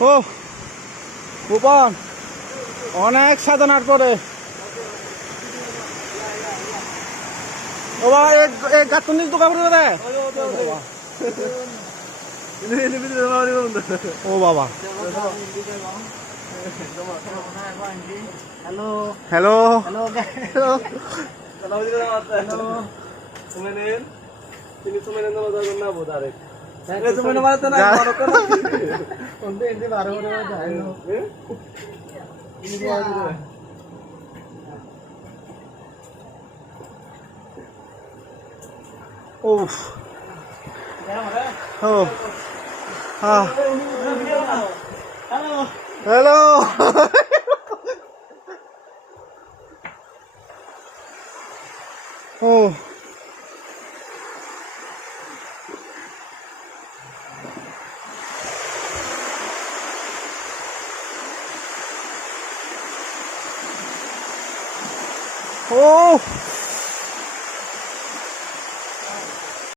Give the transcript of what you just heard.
ও ভুবন, অনেক সাধনার পরে ও বাবা, এক গাতুন নিজ দোকান করে দে। ও বাবা, হ্যালো হ্যালো হ্যালো হ্যালো। উফ, ও হ্যালো। ও ও